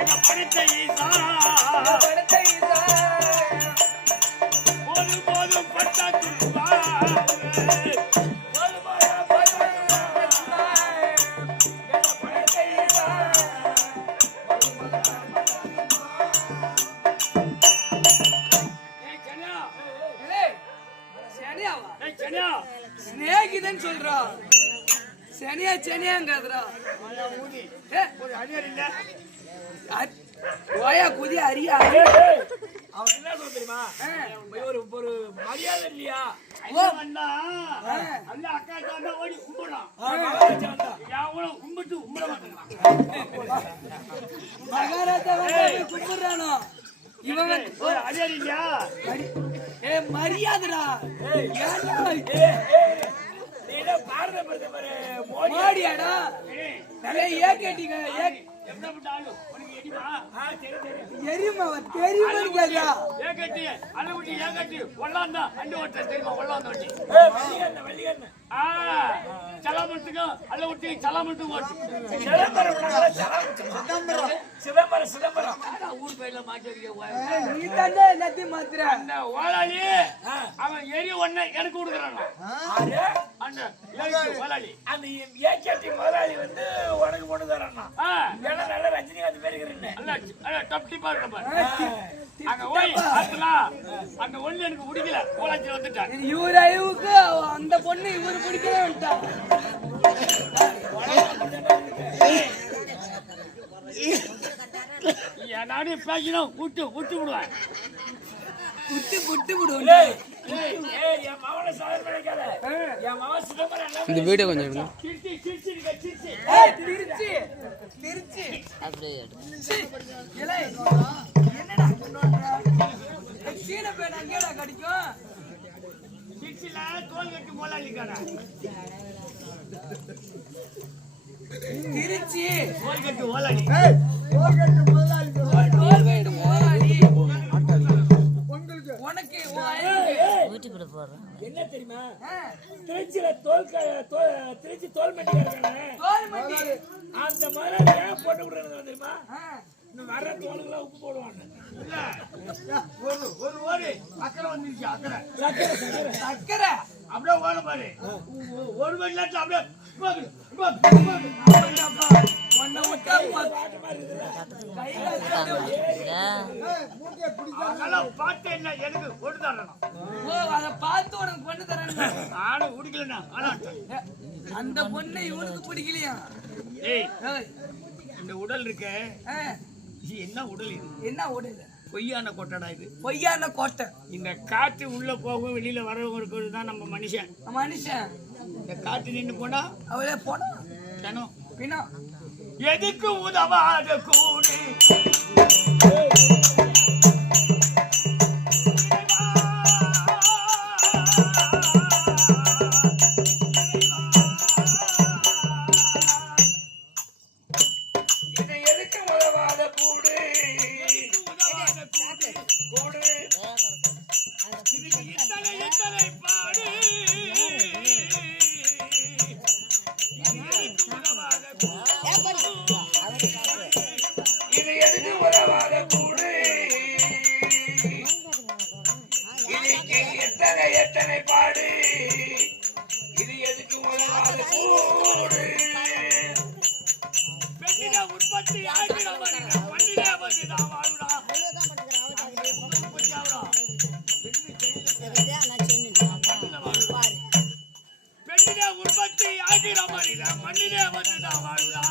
என்ன படைத்த ஈசா. போதும் போதும் பட்டா சனியா சனியாங்கிறதுடா. ஓயா குதி அரியா. அவன் என்ன சொல்ல தெரியுமா? ஒரு ஒரு மரியாதை இல்லையா? அந்த அக்கா தாண்டா ஓடி கும்பிடலாம். யாவனும் கும்பிட்டு கும்பிட மாட்டேங்கிறான். மகாராஜா கும்பிடுறானோ? இவன் ஒரு மரி- ஏ மரியாதைடா. ஏன்டா பாரத பிரதமர் மோடியாடா? சரி, சரி. எரியுமா? தெரியுமா கேட்டா ஏகட்டி, அள்ளுக்குட்டி, ஏகட்டி, ஒல்லாந்தா, அண்டு ஓட்டுற தெரியுமா? ஒல்லாந்த வண்டி. ஆ, சலாமத்துக்கும், அள்ளுக்குட்டி, சலாமத்துக்கும் ஓட்டு. ஆனா, ஊர் பேர்ல மாட்டி வைக்க ஓ- நீ தானே எல்லாத்தையும் மாத்துற. அந்த ஓலாளி, அவன் எரி ஒண்ணை எனக்கு கொடுக்குறானா? அந்த ஏகேடி முதலாளி வந்து உனக்கு பொண்ணு தரேன்னா ஏன்னா நல்ல ரஜினிகாந்த் பேர் இருக்கிறேன் நல்லா, நல்லா top tip ஆ இருக்க பாரு. அங்க போய் அந்த ஒண்ணு எனக்கு பிடிக்கல. கோலாச்சி வந்துட்டான் இவர் அழிவுக்கு அவ- அந்த பொண்ணு இவரு பிடிக்கவே விட்டான் நானே பேசினோம் விட்டு விட்டு விடுவேன் குத்து புட்டு விடுவோம் இந்த வீடியோ கொஞ்சம் எடுங்க. திருச்சி. திருச்சி. அப்படியே இலை, என்னடா வீட்டுக்குள்ள போடுறேன் என்ன தெரியுமா? திருச்சியில தோல் திருச்சி தோல் மண்டி. அந்த முதலாளி ஏன் போட்டு விடுறது தெரியுமா? வர தோலுக்குலாம் உப்பு போடுவாங்க. இல்ல. ஒரு ஒரு ஓடு. அக்கறை வந்துருச்சு அக்கறை. சக்கரை சக்கரை. சக்கரை. அப்படியே ஓட பாரு. ஒரு மணி நேரத்துல அப்படியே போகுது, பார்த்து என்ன எனக்கு கொண்டு தரணும் ஓ, அதை பார்த்து உனக்கு பொண்ணு தரேன் நானும் குடிக்கலண்ணா ஆனா அந்த பொண்ணு இவனுக்கு பிடிக்கலையா ஏய் ஏய், இந்த உடல் இருக்க ஆ, என்ன உடல் இது என்ன உடல் பொய்யான கொட்டடா இது பொய்யான கோட்டை இந்த காற்று உள்ள போகும் வெளியில வரவங்க இருக்கிறது தான் நம்ம மனுஷன் மனுஷன் இந்த காற்று நின்று போனா அவளே போனா தினம் பின்னா எதுக்கு உதவாத கூடு எத்தனை எத்தனை பாடு? இது எதுக்கு உதவாத கூடு பெண்ணின உற்பத்தி ஆகிற மனித மண்ணிலே வந்து தான் வாழுடா. உற்பத்தி மண்ணிலே வாழுடா.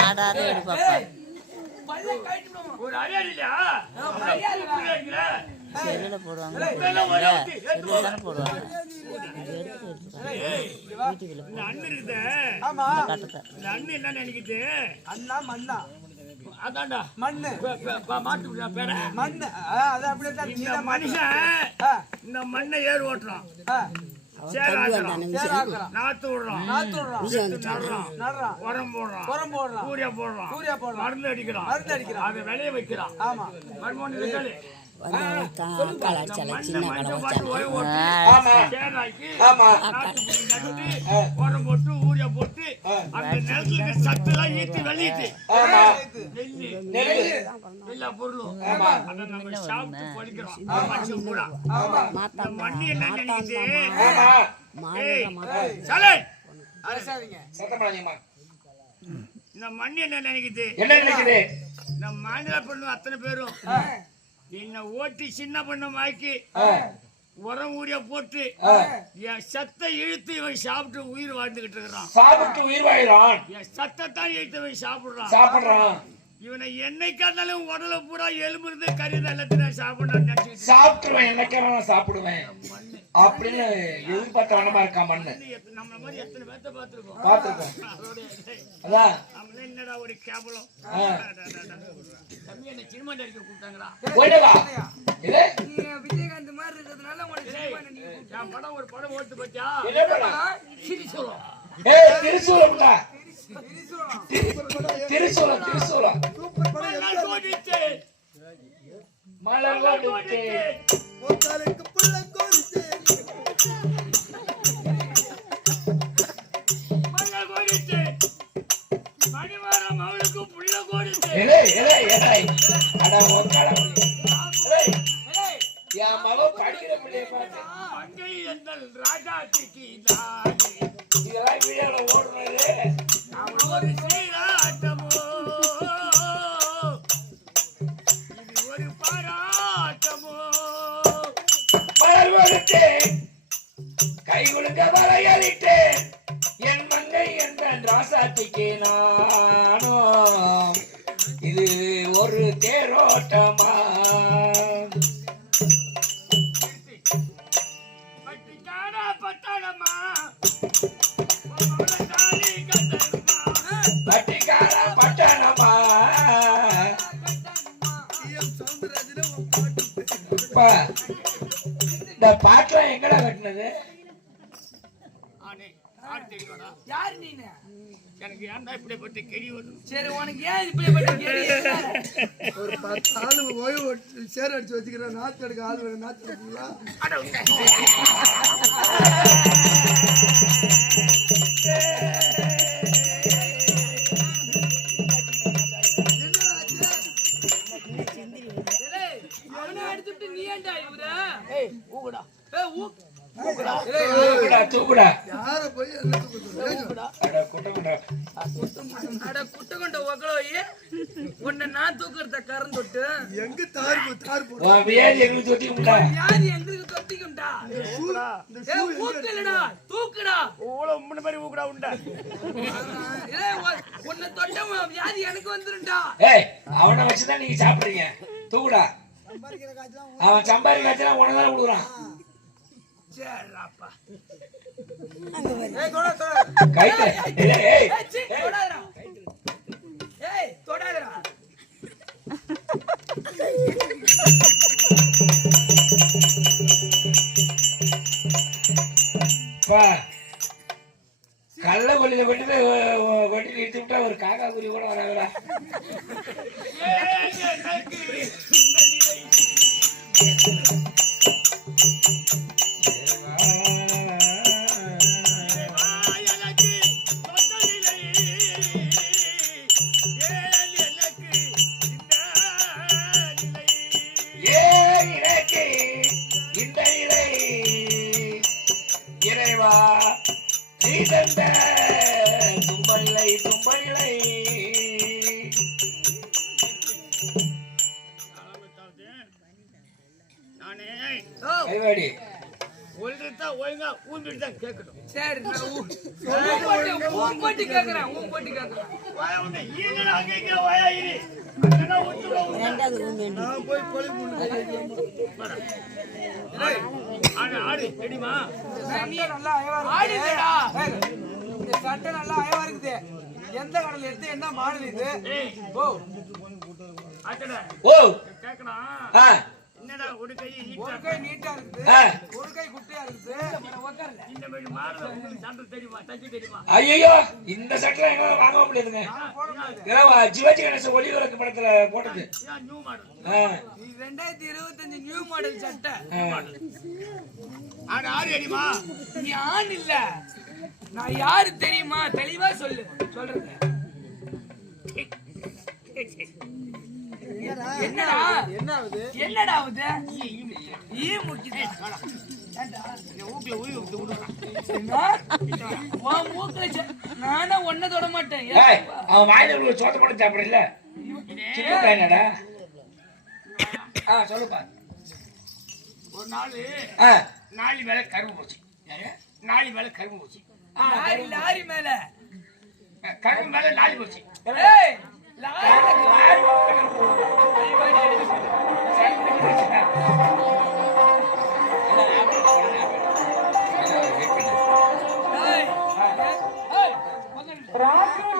ஆடாத ஒரு இல்லையா போடுவாங்க போடுவாங்க வீட்டுக்குள்ள கட்டத்தை அண்ணன் என்ன நினைக்குது அண்ணா மண்ணா. அதான்டா. மண்ணு. மாட்டு பேர. மண்ணு. அது அப்படியே தான் இந்த மனுஷன் ஆ, இந்த மண்ணை ஏறு ஓட்டுறான். நாத்து நடுறான். நடுறான். உரம் போடுறான். உரம் போடுறான். யூரியா போடுறான். யூரியா போடுறான். மருந்து அடிக்கிறான். மருந்து அடிக்கிறான். அதை விளைய வைக்கிறான். ஆமா. மர்மோன் நட்டு உரம் போட்டு போட்டு அந்த நிலத்துல இருக்க சத்தெல்லாம் ஈத்து வெளியிட்டு. எல்லா பொருளும் அதை நம்ம சாப்பிட்டு இந்த மண்ணு என்ன நினைக்குது? சலை. பேசாதீங்க சத்தம் பண்ணாதீங்கம்மா இந்த மண்ணு என்ன நினைக்குது? என்ன நினைக்குது? இந்த மாநில பொண்ணு அத்தனை பேரும். என்னை ஓட்டி சின்ன பண்ண மாக்கி உரம் ஊரியா போட்டு என் சத்தை இழுத்து இவன் சாப்பிட்டு உயிர் வாழ்ந்துகிட்டு இருக்கிறான். சாப்பிட்டு உயிர் வாயிறான் என் சத்தத்தான் இழுத்து இவன் சாப்பிடுறான். சாப்பிடுறான். இவனை என்னைக்கா இருந்தாலும் உடல பூரா எலும்பு இருந்து கறி எல்லாத்தையும் நினைச்சிட்டு சாப்பிட்டுருவேன். நான் சாப்பிடுவேன். அப்படின்னு எதிர்பார்த்த வண்ணமா இருக்கா மண்ணு? நம்மள மாதிரி எத்தனை பேர்த்த பார்த்திருக்கோம். பார்த்திருக்கோம். அதான். நம்மள என்னடா ஒரு கேவலம். தம்பி என்ன சினிமா நடிக்க கூப்பிட்டாங்களா விஜயகாந்த் இருக்கிறதுனால என் படம் ஒரு படம் ஓட்டு படம்? ஏய் திருசூலம்டா. திருசூலம். திருசூலம் மலர் கொடித்து, மலர் மலர் கொடுத்து கொடித்து. மலர் கொடித்து. மணிவாரம் அவளுக்கு புள்ள இலை அட ஒக்கால ஏய் ராஜாத்திக்கு தான் இந்த பாட்டுலாம் எங்கடா கட்டினது? யாரு நீனு? எனக்கு ஏன்டா இப்படிப்பட்ட கெடி சரி உனக்கு ஏன் இப்படிப்பட்ட கேள்வி ஒரு பத்து ஆளு ஓய்வு சேர் அடிச்சு வச்சுக்கிறேன் நாத்து எடுக்க ஆள் வேணும் நாத்து எடுக்கீங்களா நீ ஏன்டா இவரு? ஏய் ஊகுடா. ஏய், ஊ- யார உன்னை நான் தூக்குறத கறந்துட்டு எங்க தார் போ- தார் போடு. உன் வியாதி எங்களுக்கு தொட்டி உண்டா? வியாதி எங்களுக்கு தொத்திக்கும்டா ஊகுடா. ஏ ஊக்கலடா தூக்குடா. ஊழ முன்ன மாதிரி ஊகுடா உண்டா? உன்னை தொட்ட உன் வியாதி எனக்கு வந்துரும்டா ஏய் அவனை வச்சுதான் நீங்க சாப்பிடுறீங்க. தூக்குடா. அவன் சம்பாதிக்காச்சுனா உனக்கு தானே கொடுக்குறான் கள்ள கொல்லியில கொண்டு போய் ஒ- ஒ- கொட்டி நிறுத்தி விட்டா ஒரு காக்கா குருவி கூட வராதுடா Thank you. ஒழுங்கத்தான் ஊம்பிட்டு தான் கேட்கணும் சரி நான் ஊன் கேக்குறேன் கேக்குறேன் வாயா ஈனடா வாயா இரு ரெண்டாவது ரூம் வேணும் நான் போய் கொலை பண்ணு ஆடு ஆடு சட்டை நல்லா அயவா ஆடுடா. இருக்குது. இந்த சட்டை நல்லா அயவா இருக்குது எந்த கடையில எடுத்து என்ன மாடல் இது ஓ ஓ கேக்கணும் என்னடா ஒரு கை ஒரு கை நீட்டா இருக்குது. ஒரு கை குட்டியா இருக்குது உட்காருல இந்த மாதிரி மாறுத உங்களுக்கு சண்டை தெரியுமா? தச்சு தெரியுமா? ஐயோ இந்த சட்டெல்லாம் எங்களால வாங்க முடியாதுங்க. சிவாஜி கணேசன் ஒளி விளக்கு படத்துல போட்டது. நியூ மாடல் ரெண்டாயிரத்தி இருபத்தஞ்சு நியூ மாடல் சட்டை ஆ. ஆடு ஆடு தெரியுமா நீ ஆண் இல்ல. நான் யாரு தெரியுமா? தெளிவா சொல்லு. சொல்றது. என்னடா? என்ன ஆகுது என்னடா ஆகுது ஈ முக்கிது விட்டு மூக்குல ச- நானா ஒன்ன தொட மாட்டேன். ஏய், அவன் வாயில உள்ள சோத்த போட்டு சாப்பிடல சின்ன பையனடா ஆ சொல்லுப்பா. ஒரு நாள் நாலு வேலை கரும்பு போச்சு. நாலு வேலை கரும்பு போச்சு. லாரி லாரி மேல. கரும்பு மேல நாலு போச்சு. ராஜு